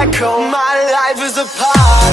echo. My life is a pie.